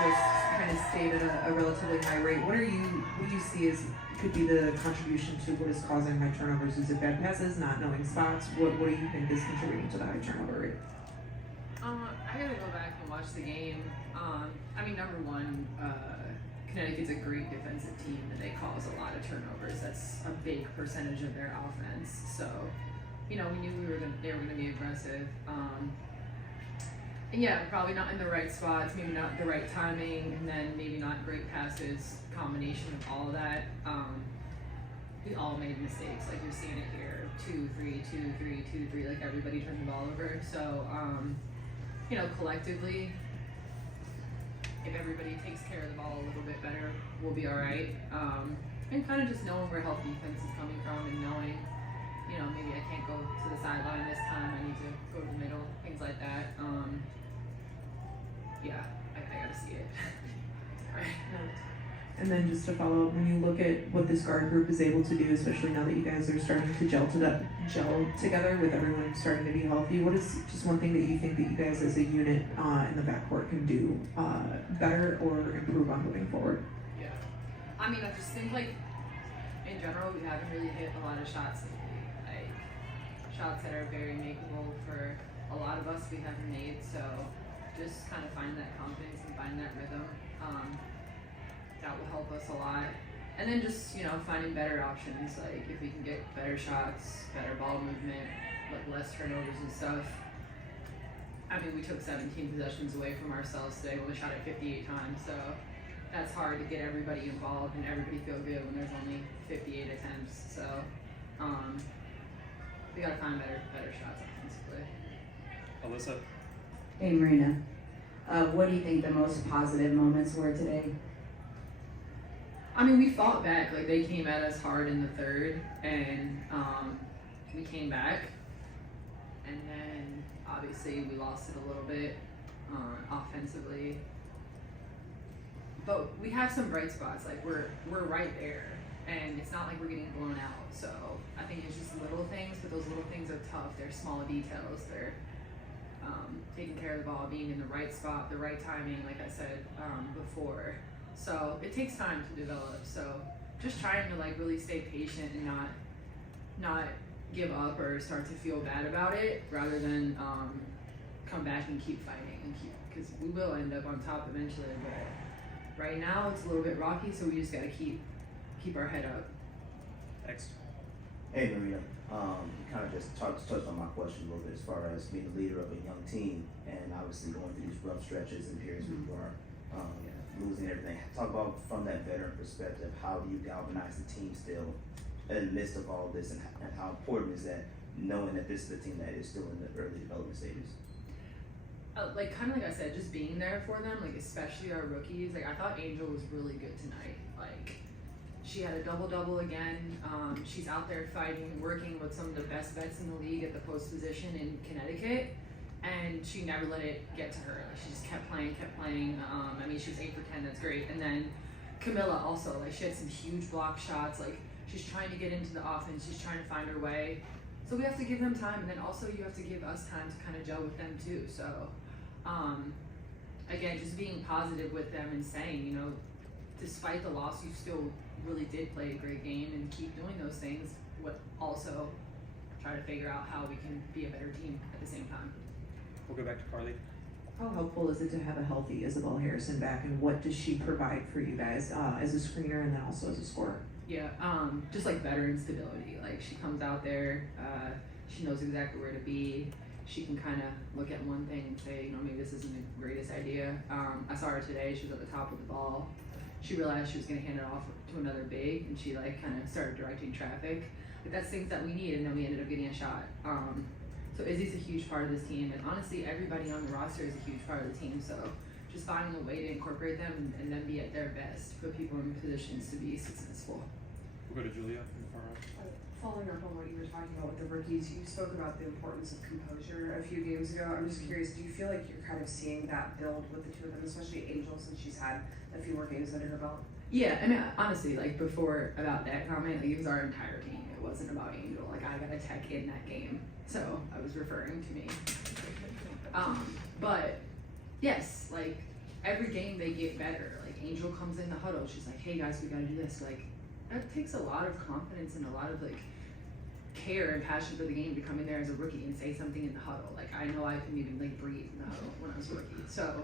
just kind of stayed at a relatively high rate. What do you see as could be the contribution to what is causing high turnovers? Is it bad passes, not knowing spots? What do you think is contributing to the high turnover rate? I gotta go back and watch the game. I mean, number one, Connecticut's a great defensive team, and they cause a lot of turnovers. That's a big percentage of their offense. So, we knew they were gonna be aggressive. And yeah, probably not in the right spots, maybe not the right timing, and then maybe not great passes. Combination of all of that. We all made mistakes, like you're seeing it here. 2-3, 2-3, 2-3, like everybody turned the ball over. So, collectively, if everybody takes care of the ball a little bit better, we'll be all right. And kind of just knowing where health defense is coming from and knowing, maybe I can't go to the sideline this time. I need to go to the middle, things like that. Yeah, I gotta see it. All right. And then just to follow up, when you look at what this guard group is able to do, especially now that you guys are starting to gel together with everyone starting to be healthy, what is just one thing that you think that you guys as a unit in the backcourt can do better or improve on moving forward? Yeah. I mean, I just think, in general, we haven't really hit a lot of shots lately. Shots that are very makeable for a lot of us we haven't made, so just kind of find that confidence and find that rhythm. That will help us a lot. And then just, finding better options, like if we can get better shots, better ball movement, less turnovers and stuff. I mean, we took 17 possessions away from ourselves today when we shot it 58 times, so that's hard to get everybody involved and everybody feel good when there's only 58 attempts. So we gotta find better shots offensively. Alyssa? Hey, Marina. What do you think the most positive moments were today? I mean, we fought back. They came at us hard in the third, and we came back. And then, obviously, we lost it a little bit offensively. But we have some bright spots. We're right there, and it's not like we're getting blown out. So I think it's just little things, but those little things are tough. They're small details. They're taking care of the ball, being in the right spot, the right timing, like I said before. So it takes time to develop. So just trying to really stay patient and not give up or start to feel bad about it, rather than come back and keep fighting because we will end up on top eventually. But right now it's a little bit rocky, so we just gotta keep our head up. Next. Hey Marina, you kind of just touched on my question a little bit as far as being the leader of a young team and obviously going through these rough stretches and periods where you are losing everything. Talk about from that veteran perspective, how do you galvanize the team still in the midst of all of this, and how important is that knowing that this is a team that is still in the early development stages? Kind of like I said, just being there for them, especially our rookies. I thought Angel was really good tonight. She had a double-double again. She's out there fighting, working with some of the best vets in the league at the post position in Connecticut, and she never let it get to her. She just kept playing. I mean, she was 8 for 10, that's great. And then Camilla also, she had some huge block shots. She's trying to get into the offense. She's trying to find her way. So we have to give them time, and then also you have to give us time to kind of gel with them too. So, again, just being positive with them and saying, despite the loss, you still really did play a great game and keep doing those things, but also try to figure out how we can be a better team at the same time. We'll go back to Carly. How helpful is it to have a healthy Isabel Harrison back, and what does she provide for you guys as a screener and then also as a scorer? Yeah, just veteran stability. She comes out there, she knows exactly where to be. She can kind of look at one thing and say, maybe this isn't the greatest idea. I saw her today, she was at the top of the ball. She realized she was going to hand it off to another big, and she kind of started directing traffic. That's things that we need, and then we ended up getting a shot. So Izzy's a huge part of this team, and honestly, everybody on the roster is a huge part of the team. So just finding a way to incorporate them and then be at their best, put people in positions to be successful. We'll go to Julia in the far right. Following up on what you were talking about with the rookies, you spoke about the importance of composure a few games ago. I'm just curious, do you feel like you're kind of seeing that build with the two of them, especially Angel, since she's had a few more games under her belt? Yeah, I mean, honestly, before about that comment, it was our entire team. It wasn't about Angel. I got a tech in that game, so I was referring to me. But yes, every game they get better. Like Angel comes in the huddle, she's like, hey guys, we gotta do this. Like that takes a lot of confidence and a lot of like care and passion for the game to come in there as a rookie and say something in the huddle. Like I know I couldn't even like breathe in the huddle when I was a rookie. So,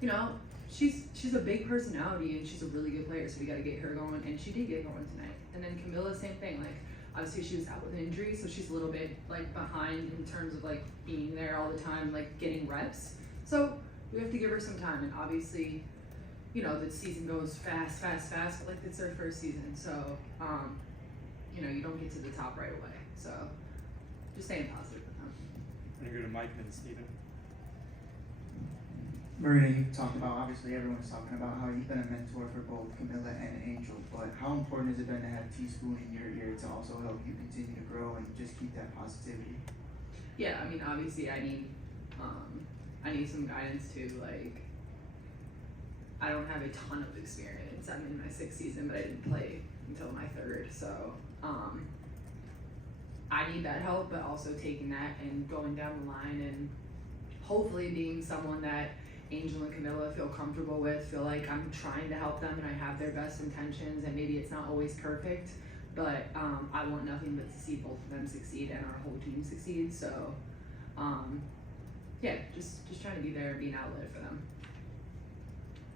you know, she's a big personality and she's a really good player, so we gotta get her going, and she did get going tonight. And then Camilla, same thing. Like obviously she was out with an injury, so she's a little bit like behind in terms of like being there all the time, like getting reps. So we have to give her some time, and obviously, you know, the season goes fast, but like it's their first season, so you know, you don't get to the top right away. So just staying positive with them. I'm gonna go to Mike and then Steven. Marina, you talked about, obviously everyone's talking about how you've been a mentor for both Camilla and Angel, but how important has it been to have Teaspoon in your ear to also help you continue to grow and just keep that positivity? Yeah, I mean, obviously I need some guidance too. Like, I don't have a ton of experience. I'm in my 6th season, but I didn't play until my 3rd. So, I need that help, but also taking that and going down the line and hopefully being someone that Angel and Camilla feel comfortable with, feel like I'm trying to help them and I have their best intentions, and maybe it's not always perfect, but I want nothing but to see both of them succeed and our whole team succeed. So, yeah, just trying to be there and be an outlet for them.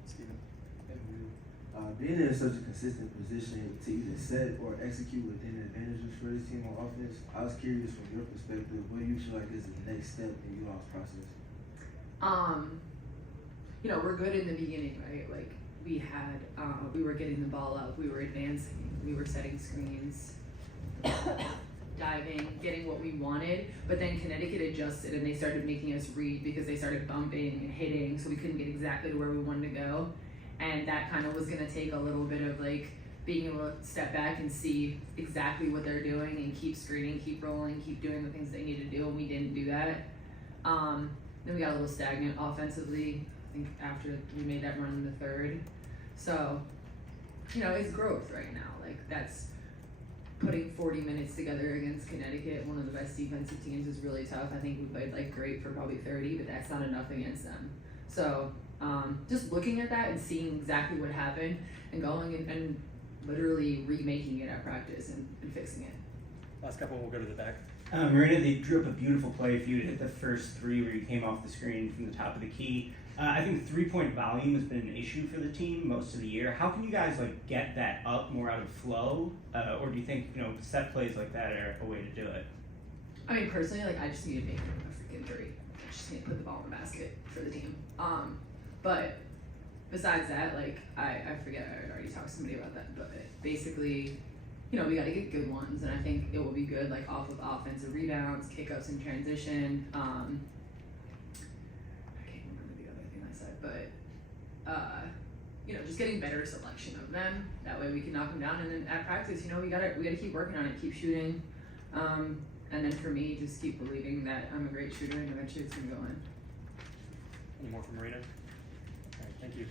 Steven. Being in such a consistent position to either set or execute within advantages for this team on offense, I was curious from your perspective, what do you feel like is the next step in your all's process? You know, we're good in the beginning, right? Like we had, we were getting the ball up, we were advancing, we were setting screens, diving, getting what we wanted, but then Connecticut adjusted and they started making us read because they started bumping and hitting, so we couldn't get exactly to where we wanted to go. And that kind of was gonna take a little bit of like being able to step back and see exactly what they're doing and keep screening, keep rolling, keep doing the things they need to do, and we didn't do that. Then we got a little stagnant offensively, I think, after we made that run in the 3rd. So, you know, it's growth right now. Like that's putting 40 minutes together against Connecticut, one of the best defensive teams, is really tough. I think we played like great for probably 30, but that's not enough against them. So just looking at that and seeing exactly what happened and going and literally remaking it at practice and fixing it. Last couple, we'll go to the back. Marina, they drew up a beautiful play for you to hit the first 3 where you came off the screen from the top of the key. I think 3-point volume has been an issue for the team most of the year. How can you guys like get that up more out of flow? Or do you think, you know, set plays like that are a way to do it? I mean, personally, like I just need to make a freaking 3. I just need to put the ball in the basket for the team. But besides that, like I forget, I already talked to somebody about that, but basically, you know, we got to get good ones, and I think it will be good like off of offensive rebounds, kick-ups in transition. I can't remember the other thing I said, but you know, just getting better selection of them. That way we can knock them down, and then at practice, you know, we gotta keep working on it, keep shooting, and then for me, just keep believing that I'm a great shooter, and eventually it's gonna go in. Any more from Marina? All right, thank you.